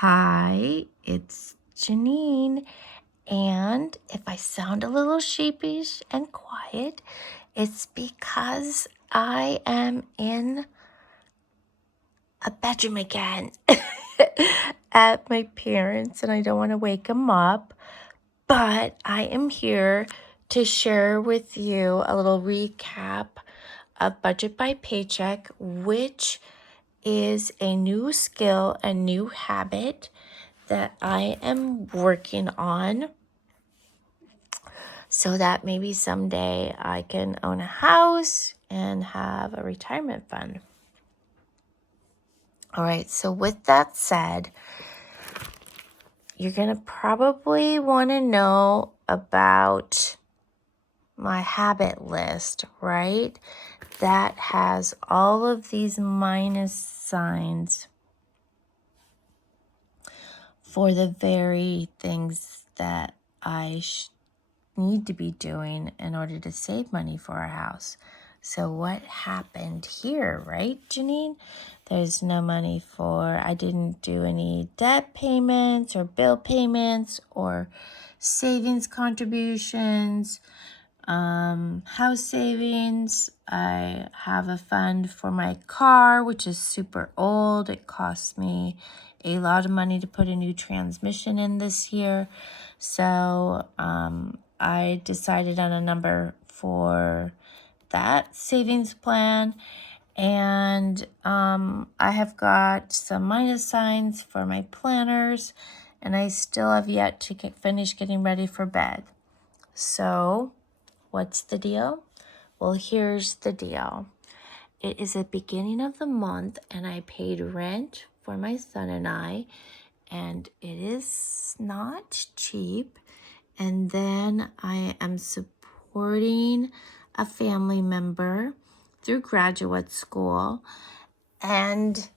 Hi, it's Jenean, and if I sound a little sheepish and quiet, it's because I am in a bedroom again at my parents' and I don't want to wake them up, but I am here to share with you a little recap of Budget by Paycheck, which is a new skill, a new habit that I am working on so that maybe someday I can own a house and have a retirement fund. All right, so with that said, you're going to probably want to know about my habit list, right? That has all of these minus signs for the very things that I need to be doing in order to save money for our house. So what happened here, right, Jenean? There's no money I didn't do any debt payments or bill payments or savings contributions, house savings. I have a fund for my car, which is super old. It cost me a lot of money to put a new transmission in this year. So I decided on a number for that savings plan. And I have got some minus signs for my planners. And I still have yet to finish getting ready for bed. So what's the deal? Well, here's the deal. It is the beginning of the month and I paid rent for my son and I, and it is not cheap. And then I am supporting a family member through graduate school. And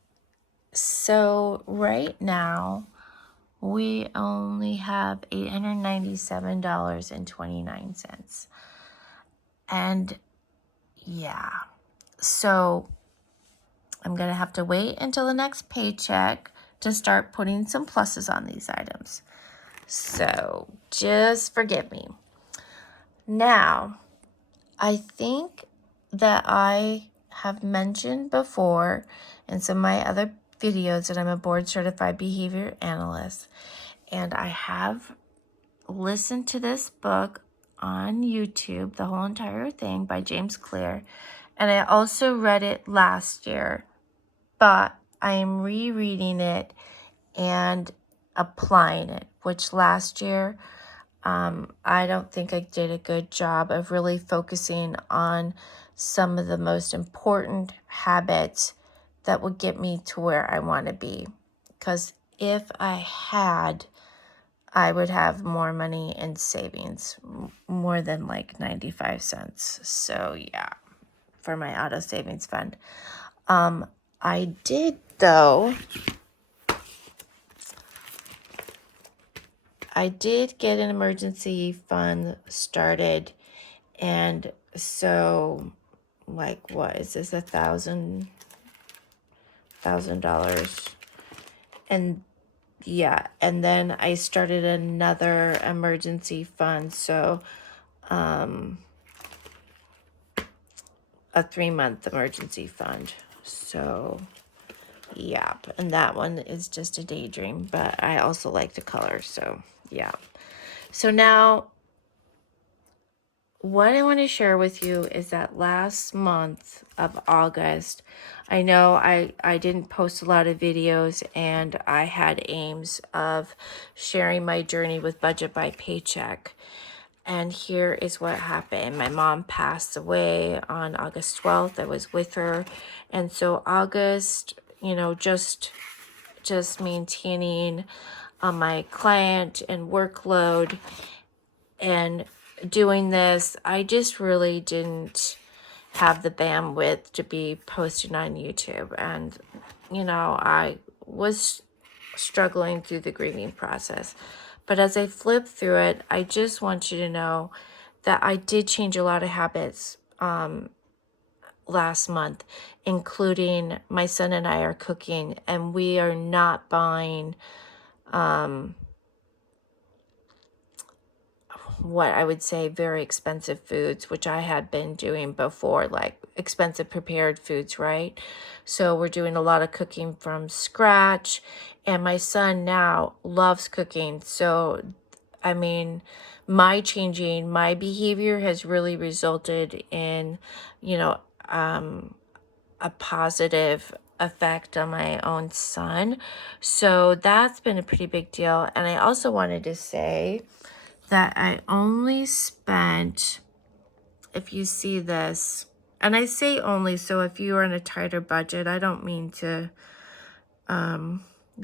so right now we only have $897.29. And yeah, so I'm going to have to wait until the next paycheck to start putting some pluses on these items. So just forgive me. Now, I think that I have mentioned before in some of my other videos that I'm a board certified behavior analyst. And I have listened to this book on YouTube, the whole entire thing by James Clear. And I also read it last year, but I am rereading it and applying it, which last year, I don't think I did a good job of really focusing on some of the most important habits that would get me to where I want to be. Because if I had, I would have more money in savings, more than like 95 cents. So yeah, for my auto savings fund. I did though. I did get an emergency fund started, and so like what is this, $1,000, and yeah, and then I started another emergency fund, so a 3-month emergency fund. So yeah, and that one is just a daydream, but I also like to color, so yeah. So now what I want to share with you is that last month of August, I know I didn't post a lot of videos, and I had aims of sharing my journey with Budget by Paycheck. And here is what happened. My mom passed away on August 12th. I was with her. And so August, just maintaining my client and workload and doing this, I just really didn't have the bandwidth to be posting on YouTube. And, I was struggling through the grieving process. But as I flip through it, I just want you to know that I did change a lot of habits last month, including my son and I are cooking, and we are not buying what I would say very expensive foods, which I had been doing before, like expensive prepared foods, right? So we're doing a lot of cooking from scratch, and my son now loves cooking. So, I mean, my changing my behavior has really resulted in, you know, a positive effect on my own son. So that's been a pretty big deal. And I also wanted to say that I only spent, if you see this, and I say only, so if you are in a tighter budget, I don't mean to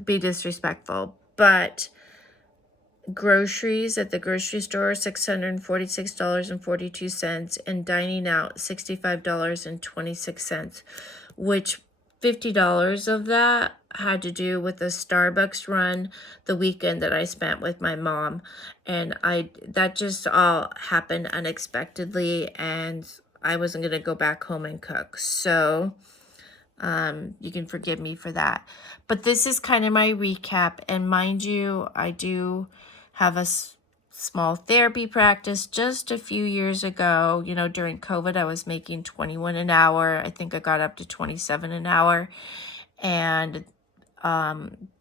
be disrespectful, but groceries at the grocery store, $646.42, and dining out, $65.26, which $50 of that had to do with a Starbucks run the weekend that I spent with my mom. And that just all happened unexpectedly, and I wasn't going to go back home and cook. So you can forgive me for that. But this is kind of my recap. And mind you, I do have a small therapy practice. Just a few years ago, you know, during COVID, I was making 21 an hour. I think I got up to 27 an hour. And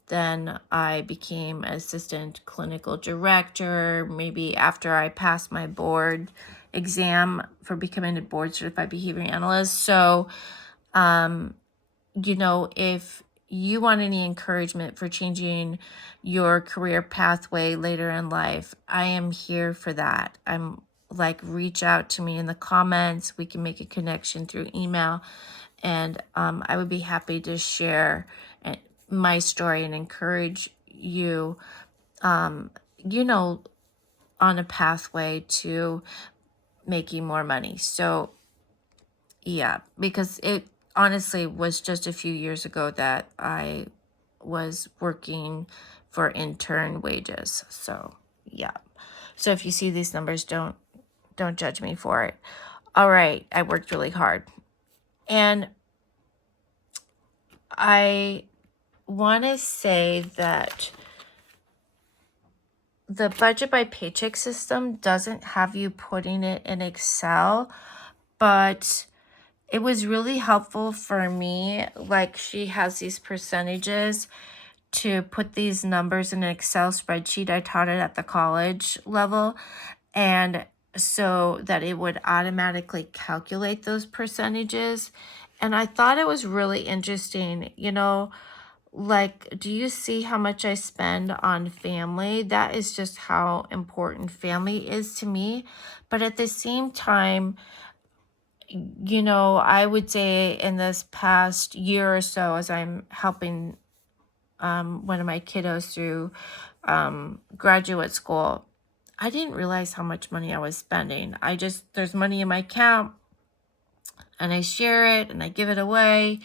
then I became assistant clinical director, maybe after I passed my board exam for becoming a board certified behavior analyst. So, you know, if you want any encouragement for changing your career pathway later in life, I am here for that. I'm like, reach out to me in the comments. We can make a connection through email. And I would be happy to share my story and encourage you, you know, on a pathway to making more money. So, yeah, because it honestly was just a few years ago that I was working for intern wages. So, yeah. So if you see these numbers, don't judge me for it. All right, I worked really hard. And I want to say that the budget by paycheck system doesn't have you putting it in Excel, but it was really helpful for me. Like, she has these percentages to put these numbers in an Excel spreadsheet. I taught it at the college level, and so that it would automatically calculate those percentages. And I thought it was really interesting, you know, like, do you see how much I spend on family? That is just how important family is to me. But at the same time, you know, I would say in this past year or so, as I'm helping one of my kiddos through graduate school, I didn't realize how much money I was spending. There's money in my account, and I share it and I give it away.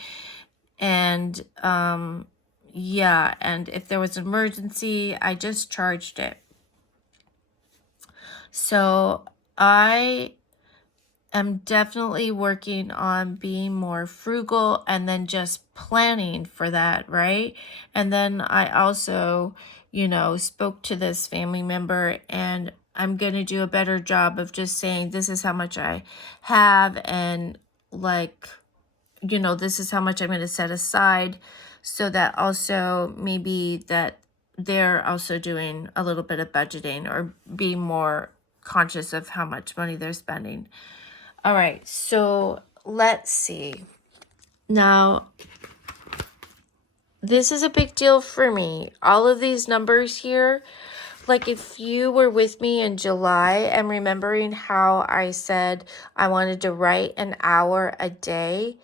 And yeah, and if there was an emergency, I just charged it. So I am definitely working on being more frugal and then just planning for that, right? And then I also, you know, spoke to this family member, and I'm going to do a better job of just saying, this is how much I have, and like, you know, this is how much I'm going to set aside, so that also maybe that they're also doing a little bit of budgeting or being more conscious of how much money they're spending. All right, so let's see. Now, this is a big deal for me. All of these numbers here, like if you were with me in July and remembering how I said I wanted to write an hour a day,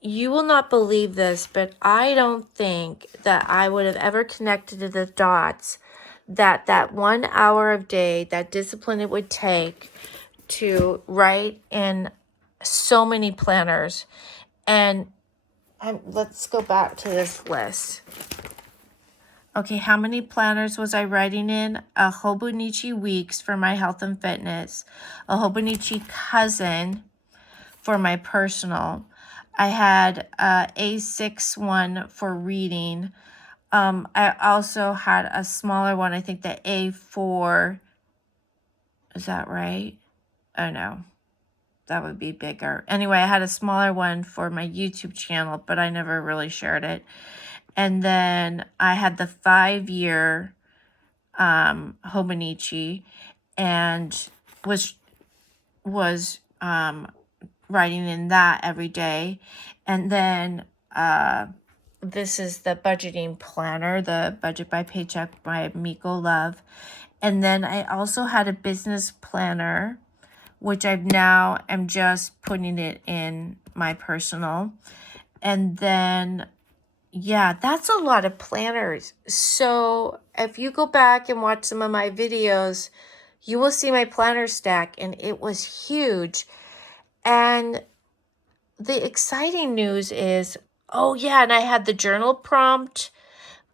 you will not believe this, but I don't think that I would have ever connected to the dots that 1 hour of day, that discipline it would take to write in so many planners. And let's go back to this list. Okay, how many planners was I writing in? A Hobonichi Weeks for my health and fitness, a Hobonichi Cousin for my personal. I had a A6 one for reading, I also had a smaller one. I think the A4, is that right? Oh no, that would be bigger. Anyway, I had a smaller one for my YouTube channel, but I never really shared it. And then I had the 5-year Hobonichi, and was writing in that every day. And then this is the budgeting planner, the Budget by Paycheck by Miko Love. And then I also had a business planner, which I've now am just putting it in my personal. And then, yeah, that's a lot of planners. So if you go back and watch some of my videos, you will see my planner stack, and it was huge. And the exciting news is, oh yeah, and I had the journal prompt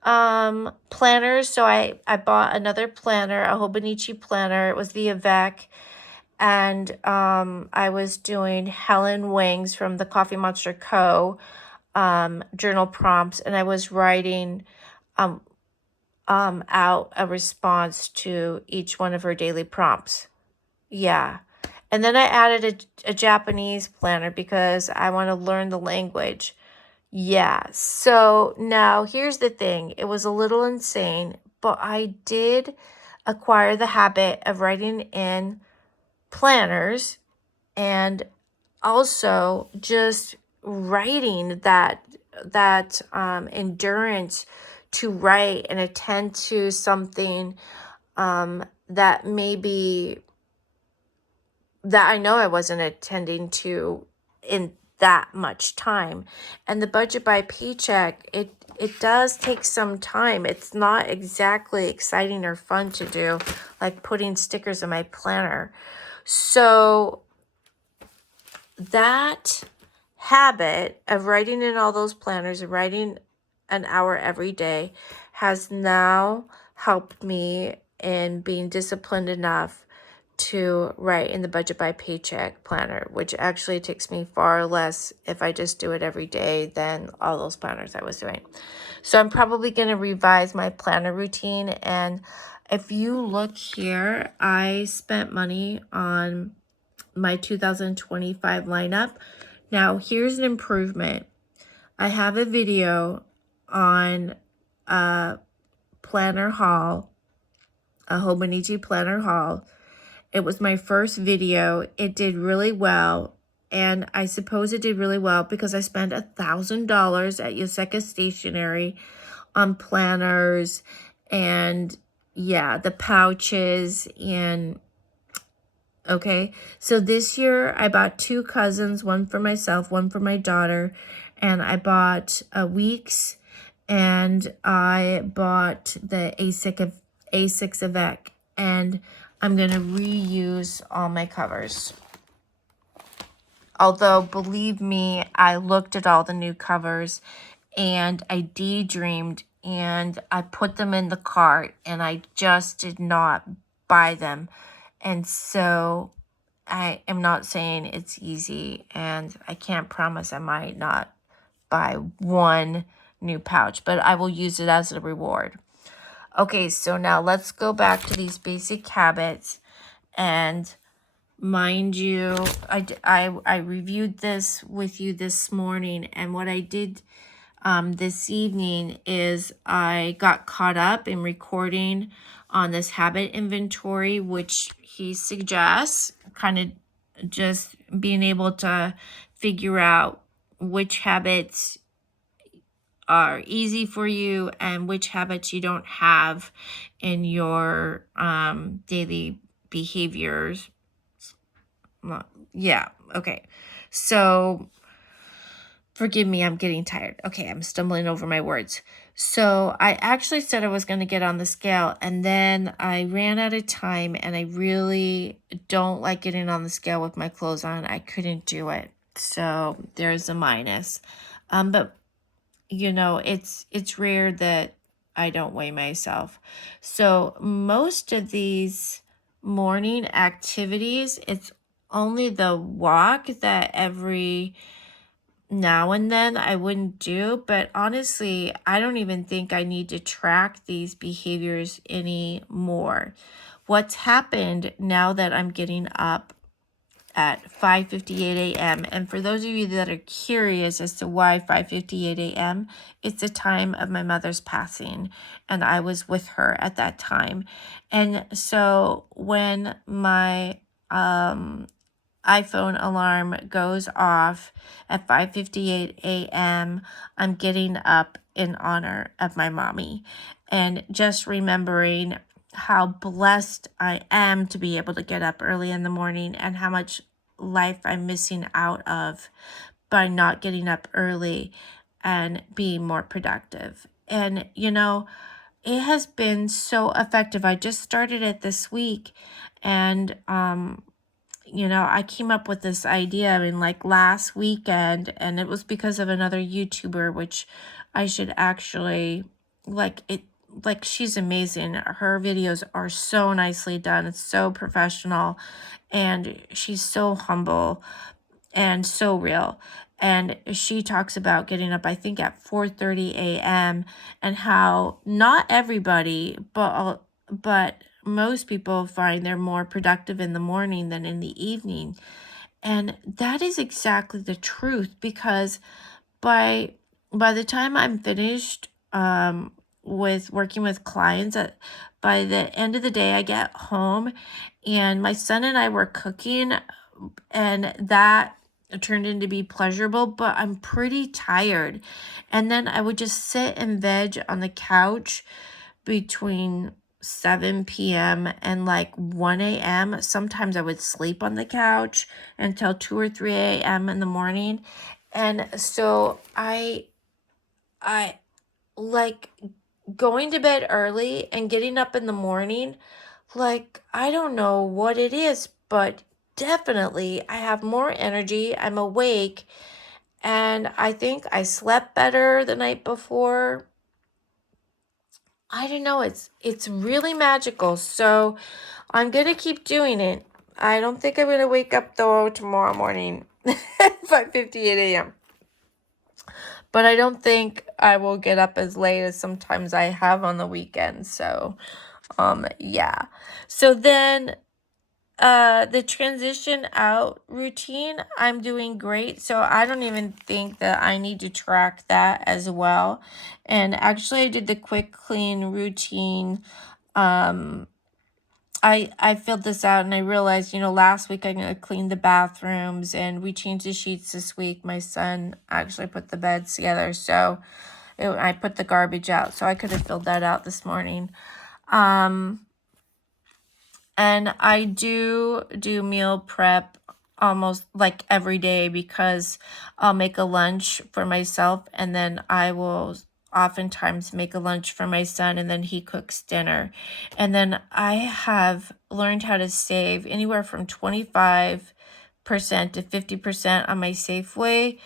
planners. So I bought another planner, a Hobonichi planner. It was the Avec. And I was doing Helen Wang's from the Coffee Monster Co. Journal prompts, and I was writing out a response to each one of her daily prompts. Yeah. And then I added a Japanese planner because I want to learn the language. Yeah. So now here's the thing. It was a little insane, but I did acquire the habit of writing in planners, and also just writing that endurance to write and attend to something that maybe that I know I wasn't attending to in that much time. And the Budget by Paycheck, it does take some time. It's not exactly exciting or fun to do, like putting stickers in my planner. So that habit of writing in all those planners and writing an hour every day has now helped me in being disciplined enough to write in the Budget by Paycheck planner, which actually takes me far less if I just do it every day than all those planners I was doing. So I'm probably going to revise my planner routine. And if you look here, I spent money on my 2025 lineup. Now, here's an improvement. I have a video on a planner haul, a Hobonichi planner haul. It was my first video. It did really well. And I suppose it did really well because I spent $1,000 at Yoseka Stationery on planners and, yeah, the pouches and okay, so this year I bought 2 cousins, one for myself, one for my daughter, and I bought Weeks, and I bought the A6 Avec, and I'm going to reuse all my covers. Although, believe me, I looked at all the new covers, and I daydreamed, and I put them in the cart, and I just did not buy them. And so I am not saying it's easy, and I can't promise I might not buy one new pouch, but I will use it as a reward. Okay, so now let's go back to these basic habits. And mind you, I reviewed this with you this morning, and what I did this evening is I got caught up in recording on this habit inventory, which he suggests, kind of just being able to figure out which habits are easy for you and which habits you don't have in your daily behaviors. Yeah, okay. So forgive me, I'm getting tired. Okay, I'm stumbling over my words. So I actually said I was going to get on the scale, and then I ran out of time, and I really don't like getting on the scale with my clothes on. I couldn't do it. So there's a minus. But you know, it's rare that I don't weigh myself. So most of these morning activities, it's only the walk that every now and then I wouldn't do, but honestly, I don't even think I need to track these behaviors anymore. What's happened now that I'm getting up at 5:58 a.m. And for those of you that are curious as to why 5:58 a.m., it's the time of my mother's passing, and I was with her at that time. And so when my iPhone alarm goes off at 5:58 a.m., I'm getting up in honor of my mommy, and just remembering how blessed I am to be able to get up early in the morning, and how much life I'm missing out of by not getting up early and being more productive. And it has been so effective. I just started it this week, and I came up with this idea, like last weekend, and it was because of another YouTuber, which I should actually she's amazing. Her videos are so nicely done. It's so professional, and she's so humble and so real. And she talks about getting up, I think, at 4:30 a.m. and how not everybody, but most people find they're more productive in the morning than in the evening. And that is exactly the truth, because by the time I'm finished with working with clients, by the end of the day, I get home and my son and I were cooking, and that turned into be pleasurable, but I'm pretty tired. And then I would just sit and veg on the couch between 7 p.m. and like 1 a.m. Sometimes I would sleep on the couch until 2 or 3 a.m. in the morning. And so I like going to bed early and getting up in the morning. Like, I don't know what it is, but definitely I have more energy. I'm awake, and I think I slept better the night before. I don't know, it's really magical. So I'm gonna keep doing it. I don't think I'm gonna wake up though tomorrow morning at 5:58 a.m. But I don't think I will get up as late as sometimes I have on the weekends. So yeah. So then the transition out routine, I'm doing great. So I don't even think that I need to track that as well. And actually I did the quick clean routine. I filled this out and I realized, last week I'm going to clean the bathrooms, and we changed the sheets this week. My son actually put the beds together. So I put the garbage out. So I could have filled that out this morning. And I do meal prep almost like every day, because I'll make a lunch for myself, and then I will oftentimes make a lunch for my son, and then he cooks dinner. And then I have learned how to save anywhere from 25% to 50% on my Safeway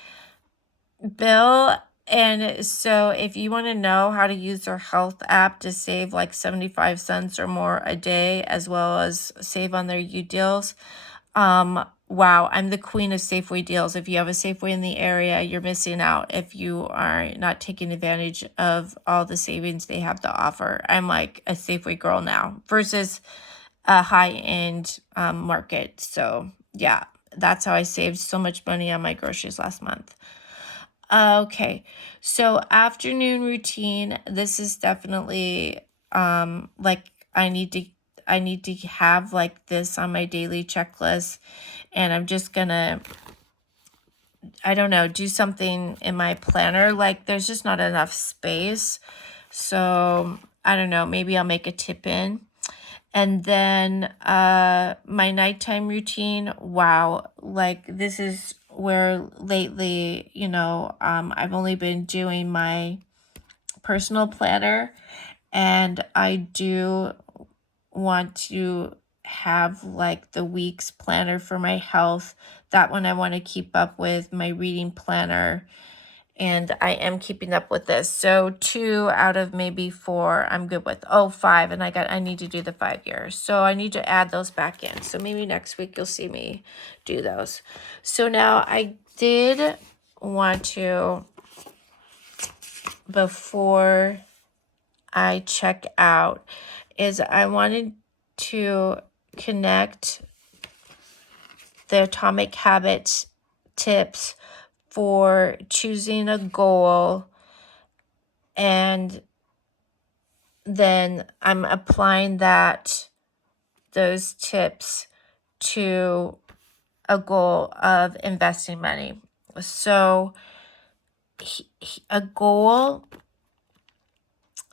bill. And so if you want to know how to use their health app to save like 75 cents or more a day, as well as save on their U deals, wow, I'm the queen of Safeway deals. If you have a Safeway in the area, you're missing out if you are not taking advantage of all the savings they have to offer. I'm like a Safeway girl now versus a high-end market. So yeah, that's how I saved so much money on my groceries last month. Okay, so afternoon routine, this is definitely like I need to have like this on my daily checklist, and I'm just gonna, I don't know, do something in my planner. Like there's just not enough space. So I don't know, maybe I'll make a tip in. And then my nighttime routine, wow, like this is where lately, I've only been doing my personal planner, and I do want to have like the week's planner for my health. That one I want to keep up with, my reading planner, and I am keeping up with this. So 2 out of maybe 4 I'm good with. Oh, 5, and I need to do the 5 years. So I need to add those back in. So maybe next week you'll see me do those. So now I did want to, before I check out, is I wanted to connect the Atomic Habits tips for choosing a goal, and then I'm applying those tips to a goal of investing money. So a goal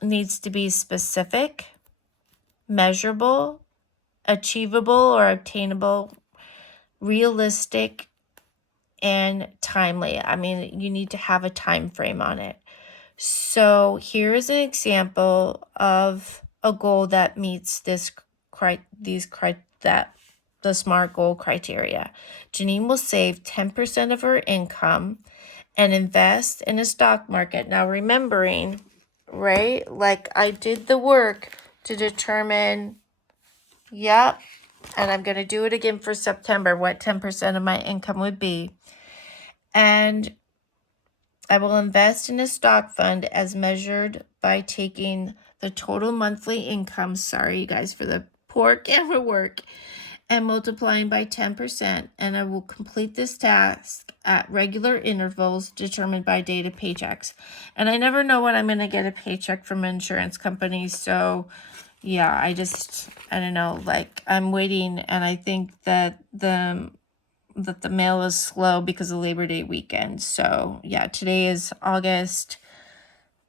needs to be specific, measurable, achievable or obtainable, realistic, and timely. I mean, you need to have a time frame on it. So here's an example of a goal that meets the SMART goal criteria. Jenean will save 10% of her income and invest in a stock market. Now, remembering, right, like I did the work to determine, yep, and I'm going to do it again for September, what 10% of my income would be. And I will invest in a stock fund as measured by taking the total monthly income, sorry you guys for the poor camera work, and multiplying by 10%. And I will complete this task at regular intervals determined by date of paychecks. And I never know when I'm going to get a paycheck from an insurance company. So yeah, I don't know, like I'm waiting, and I think that the mail is slow because of Labor Day weekend. So yeah, today is August.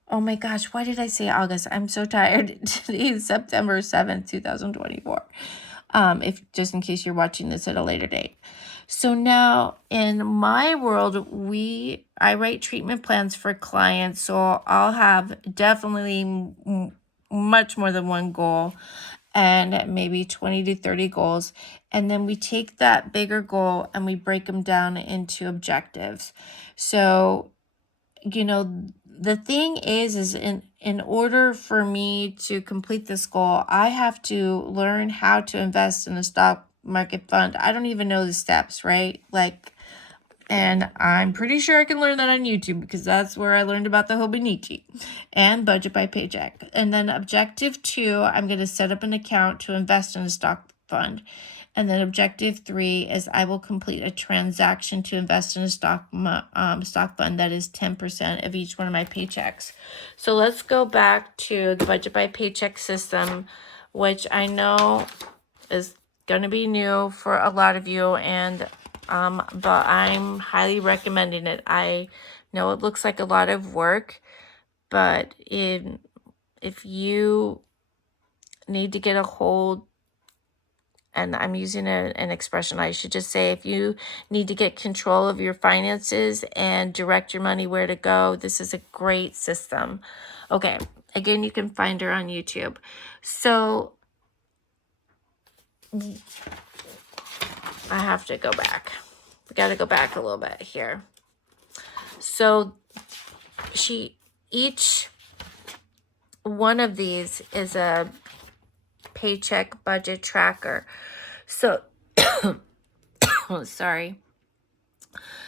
Oh my gosh, why did I say August? I'm so tired. Today is September 7th, 2024. If just in case you're watching this at a later date. So now in my world, I write treatment plans for clients. So I'll have definitely much more than one goal, and maybe 20 to 30 goals. And then we take that bigger goal and we break them down into objectives. So, the thing is in order for me to complete this goal, I have to learn how to invest in a stock market fund. I don't even know the steps, right? And I'm pretty sure I can learn that on YouTube because that's where I learned about the Hobonichi and budget by paycheck. And then objective 2, I'm going to set up an account to invest in a stock fund. And then objective 3 is I will complete a transaction to invest in a stock fund that is 10% of each one of my paychecks. So let's go back to the budget by paycheck system, which I know is going to be new for a lot of you, and but I'm highly recommending it. I know it looks like a lot of work, but if you need to get a hold, and I'm using an expression, I should just say, if you need to get control of your finances and direct your money where to go, this is a great system. Okay, again, you can find her on YouTube. So I have to go back. We got to go back a little bit here. So each one of these is a paycheck budget tracker. So, sorry.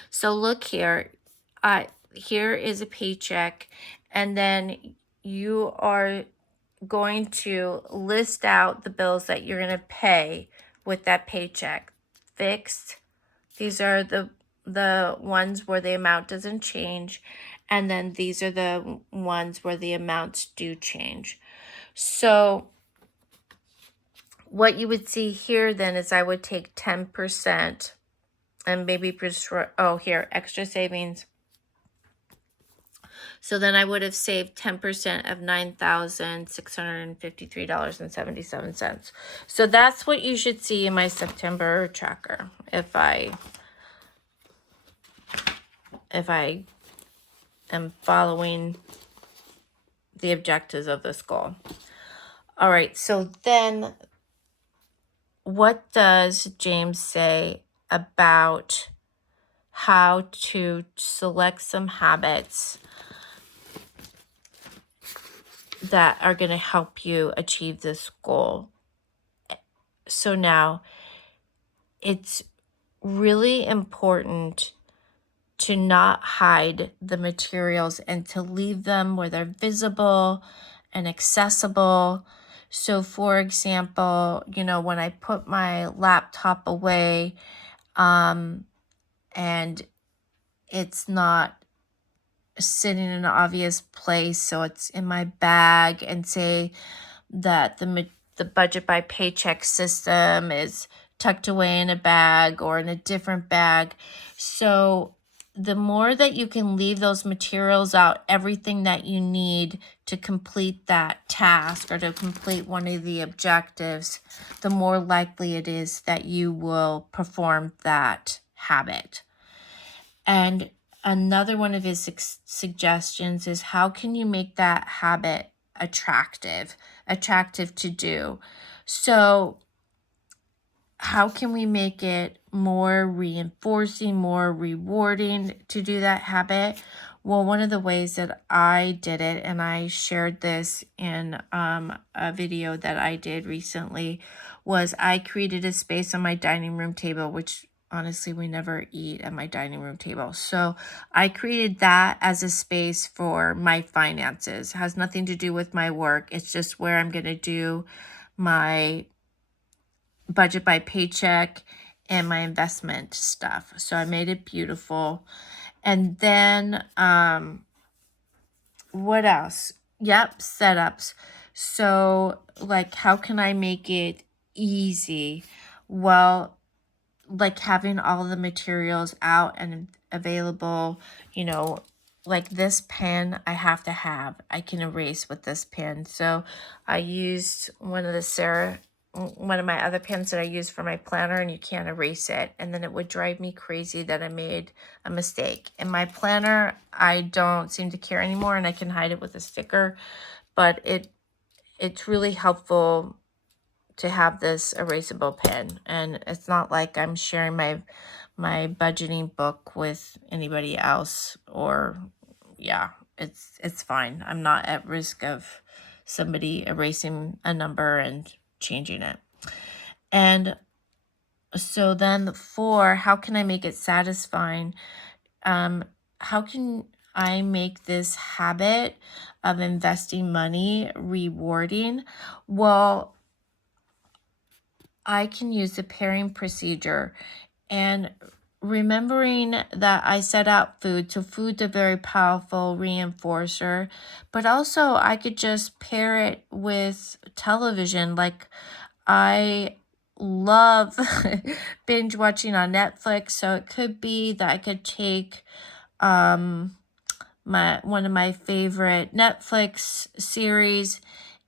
So look here. Here is a paycheck, and then you are going to list out the bills that you're going to pay with that paycheck. Fixed. These are the ones where the amount doesn't change, and then these are the ones where the amounts do change. So what you would see here then is I would take 10% and maybe here, extra savings. So then I would have saved 10% of $9,653.77. So that's what you should see in my September tracker if I am following the objectives of this goal. All right, so then what does James say about how to select some habits that are going to help you achieve this goal? So now it's really important to not hide the materials and to leave them where they're visible and accessible. So for example, when I put my laptop away, and it's not sitting in an obvious place, so it's in my bag, and say that the budget by paycheck system is tucked away in a bag or in a different bag. So the more that you can leave those materials out, everything that you need to complete that task or to complete one of the objectives, the more likely it is that you will perform that habit. And another one of his suggestions is, how can you make that habit attractive to do? So how can we make it more reinforcing, more rewarding to do that habit? Well, one of the ways that I did it, and I shared this in a video that I did recently, was I created a space on my dining room table, which honestly, we never eat at my dining room table. So I created that as a space for my finances. It has nothing to do with my work. It's just where I'm going to do my budget by paycheck and my investment stuff. So I made it beautiful. And then what else? Yep, setups. So like, how can I make it easy? Well, like having all the materials out and available, like this pen I have to have. I can erase with this pen. So I used one of my other pens that I use for my planner, and you can't erase it. And then it would drive me crazy that I made a mistake. In my planner, I don't seem to care anymore, and I can hide it with a sticker, but it's really helpful to have this erasable pen. And it's not like I'm sharing my budgeting book with anybody else, or it's fine. I'm not at risk of somebody erasing a number and changing it. And so then how can I make it satisfying? How can I make this habit of investing money rewarding? Well, I can use the pairing procedure, and remembering that I set out food. So food's a very powerful reinforcer, but also I could just pair it with television. Like, I love binge watching on Netflix. So it could be that I could take one of my favorite Netflix series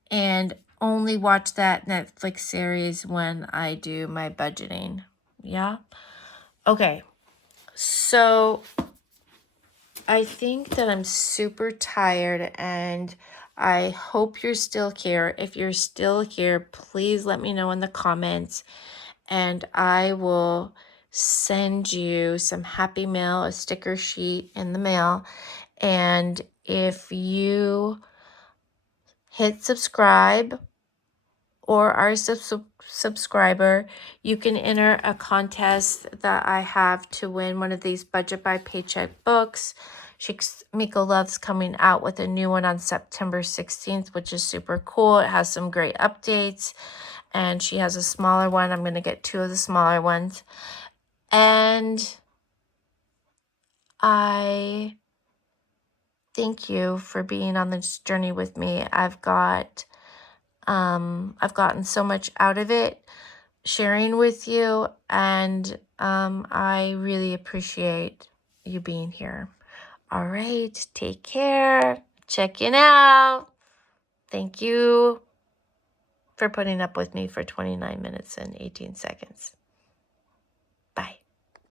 and only watch that Netflix series when I do my budgeting. Yeah. Okay. So I think that I'm super tired, and I hope you're still here. If you're still here, please let me know in the comments, and I will send you some happy mail, a sticker sheet in the mail. And if you hit subscribe or are a subscriber, you can enter a contest that I have to win one of these budget by paycheck books. Miko Love's coming out with a new one on September 16th, which is super cool. It has some great updates, and she has a smaller one. I'm going to get 2 of the smaller ones. And I thank you for being on this journey with me. I've gotten so much out of it sharing with you, and I really appreciate you being here. All right, take care. Checking out. Thank you for putting up with me for 29 minutes and 18 seconds.